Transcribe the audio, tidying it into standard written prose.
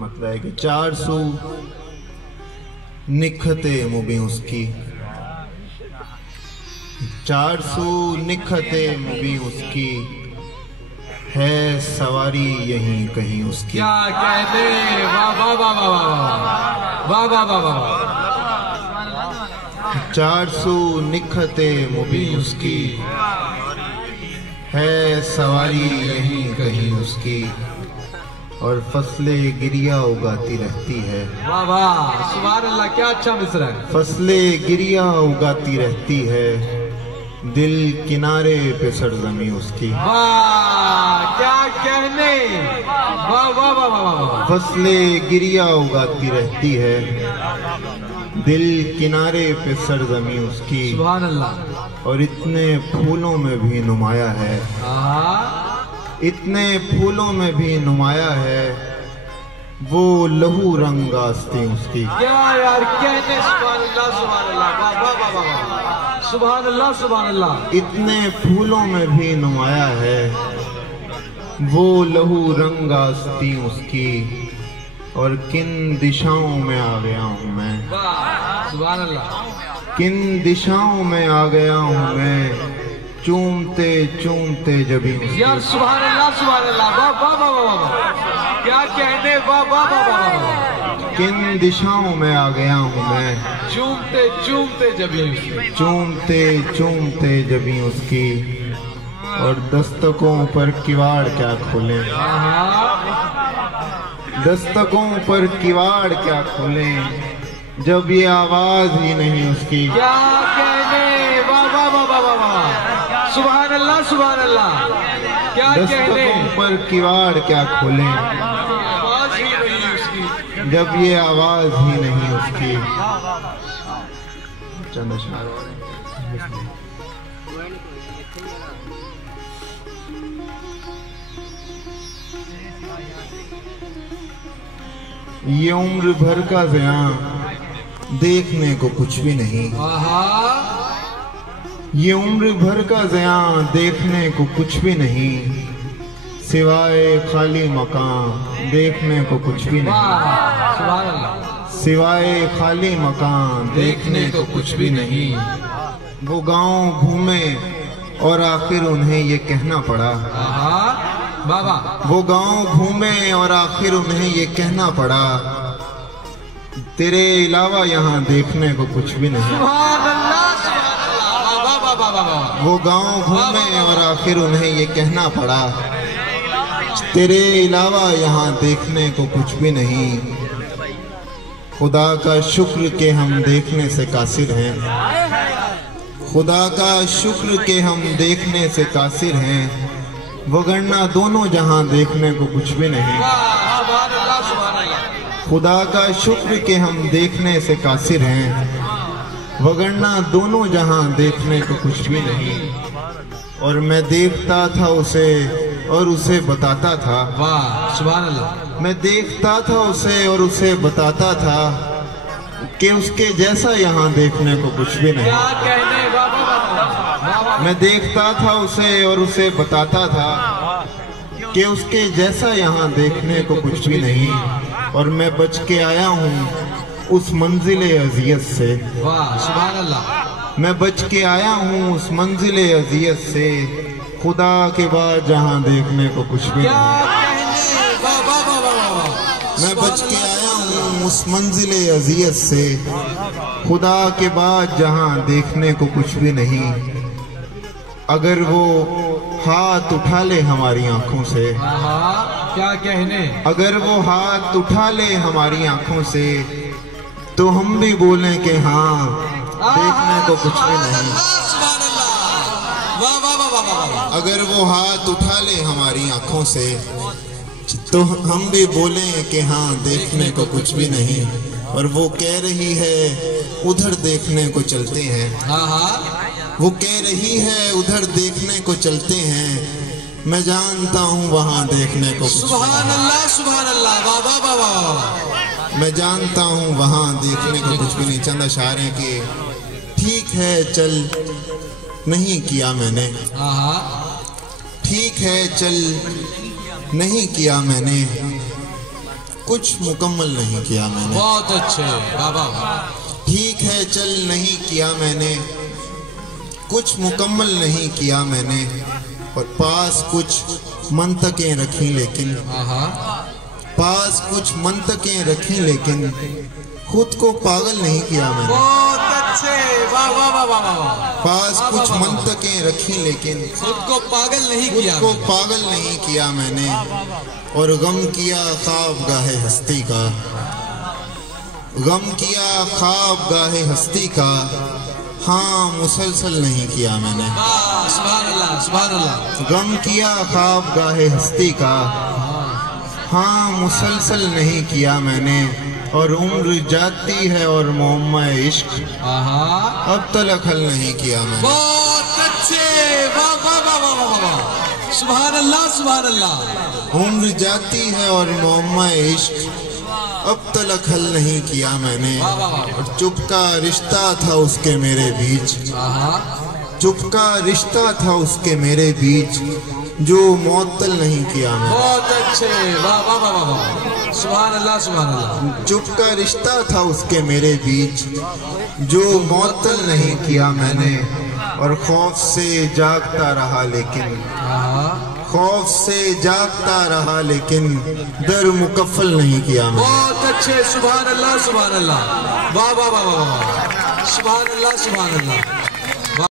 मतलब है कि 400 निखते मुबी उसकी, 400 निखते मुबी उसकी, है सवारी यहीं कहीं उसकी। क्या कहते, वाह वाह वाह वाह वाह वाह वाह वाह वाह। 400 निखते मुबी उसकी, है सवारी यहीं कहीं उसकी, और फसले गिरिया उगाती रहती है। वाह वाह, सुभान अल्लाह, क्या अच्छा मिसरा है। फसले गिरिया उगाती रहती है, दिल किनारे पे सरजमी उसकी। वाह, क्या कहने, वाह वाह वाह वाह वाह। फसले गिरिया उगाती रहती है, दिल किनारे पे सरजमी उसकी, सुभान अल्लाह। और इतने फूलों में भी नुमाया है, इतने फूलों में भी नुमाया है, वो लहू रंग आस्ती उसकी। क्या यार कहने, सुभान अल्लाह सुभान अल्लाह, वाह वाह वाह वाह, सुभान अल्लाह सुभान अल्लाह। इतने फूलों में भी नुमाया है, वो लहू रंग आस्ती उसकी, और किन दिशाओं में आ गया हूँ मैं, सुभान अल्लाह। किन दिशाओं में आ गया हूँ मैं, चूमते चूमते जबी यार सुभान अल्लाह सुभान अल्लाह, वाह वाह वाह वाह वाह, क्या कहने, वाह वाह वाह वाह वाह। किन दिशाओं में आ गया हूँ मैं, चूमते चूमते जबी उसकी, चूमते चूमते जबी उसकी, और दस्तकों पर किवाड़ क्या खोलें, दस्तकों पर किवाड़ क्या खोलें, जब ये आवाज ही नहीं उसकी। क्या कहने, वाह वाह वाह वाह वाह वाह, सुभान अल्लाह सुभान अल्लाह, क्या कहने। दस्तकों पर किवाड़ क्या खोलें, आवाज ही नहीं उसकी, जब ये आवाज ही नहीं उसकी। चंद अशआर और हैं। ये उम्र भर का ज़ियां देखने को कुछ भी नहीं, ये उम्र भर का ज़ियां देखने को कुछ भी नहीं, सिवाय खाली मकान देखने को कुछ भी नहीं, सिवाय खाली मकान देखने को कुछ भी नहीं। वो गांव घूमे और आखिर उन्हें ये कहना पड़ा, बाबा वो गांव घूमे और आखिर उन्हें ये कहना पड़ा, तेरे अलावा यहाँ देखने को कुछ भी नहीं। वो गांव घूमे और आखिर उन्हें ये कहना पड़ा, तेरे अलावा यहाँ देखने को कुछ भी नहीं। खुदा का शुक्र के हम देखने से कासिर हैं, खुदा का शुक्र के हम देखने से कासिर हैं, वगरना दोनों जहां देखने को कुछ भी नहीं। खुदा का शुक्र के हम देखने से कासिर हैं, वगरना दोनों जहां देखने को कुछ भी नहीं। और मैं देखता था उसे और उसे बताता था, वाह सुभान अल्लाह। मैं देखता था उसे और उसे बताता था कि उसके जैसा यहाँ देखने को कुछ भी नहीं। क्या कहने, मैं देखता था उसे और उसे बताता था कि उसके जैसा यहाँ देखने को कुछ भी नहीं। और मैं बच के आया हूँ उस मंजिले अजियत से, वाह सुभान अल्लाह। मैं बच के आया हूँ उस मंजिले अजियत से, खुदा के बाद जहाँ देखने को कुछ भी नहीं। मैं बच के आया हूँ उस मंजिले अजियत से, खुदा के बाद जहाँ देखने को कुछ भी नहीं। अगर वो हाथ उठा ले हमारी आंखों से, क्या कहने, अगर वो हाथ उठा ले हमारी आंखों से, तो हम भी बोलें कि हाँ देखने को कुछ भी नहीं। अगर वो हाथ उठा ले हमारी आंखों से, तो हम भी बोलें कि हाँ देखने को कुछ भी नहीं। और वो कह रही है उधर देखने को चलते हैं, वो कह रही है उधर देखने को चलते हैं, मैं जानता हूँ वहाँ देखने को सुभान अल्लाह सुभान अल्लाह, वाह वाह वाह वाह। मैं जानता हूँ वहाँ देखने को कुछ भी नहीं। चंद अशआर हैं कि ठीक है चल नहीं किया मैंने, ठीक है चल नहीं किया मैंने, कुछ मुकम्मल नहीं किया मैंने। बहुत अच्छे बाबा। ठीक है चल नहीं किया मैंने, कुछ मुकम्मल नहीं किया मैंने, और पास कुछ मंतकें रखी लेकिन, पास कुछ मंतकें रखी लेकिन खुद को पागल नहीं किया मैंने। बहुत अच्छे, वाह वाह वाह वाह वाह। पास कुछ मंतकें रखी लेकिन खुद को पागल नहीं किया, खुद को पागल नहीं किया मैंने, और गम किया ख्वाब गाहे हस्ती का, गम किया ख्वाब गाहे हस्ती का, हाँ मुसलसल नहीं किया मैंने। सुभान अल्लाह सुभान अल्लाह। गम किया ख्वाब गाहे हस्ती का, हाँ मुसलसल नहीं किया मैंने, और उम्र जाती है और मोहम्मा इश्क अब तलक हल नहीं किया मैंने। बहुत अच्छे, वाह वाह वाह वाह वाह वाह। सुभान अल्लाह सुभान अल्लाह। उम्र जाती है और मोहम्मा इश्क अब तलक हल नहीं किया मैंने, और चुप का रिश्ता था उसके मेरे बीच, चुप का रिश्ता था उसके मेरे बीच, जो मुअत्तल नहीं किया मैंने। बहुत अच्छे, वाह वाह वाह वाह। सुभान अल्लाह सुभान अल्लाह। चुप का रिश्ता था उसके मेरे बीच, जो मुअत्तल नहीं किया मैंने, और खौफ से जागता रहा लेकिन, खौफ से जागता रहा लेकिन दर मुकफ्फल नहीं किया मैंने। बहुत अच्छे, सुभान अल्लाह सुभान अल्लाह। वाह वाह वाह वाह। सुभान अल्लाह सुभान अल्लाह।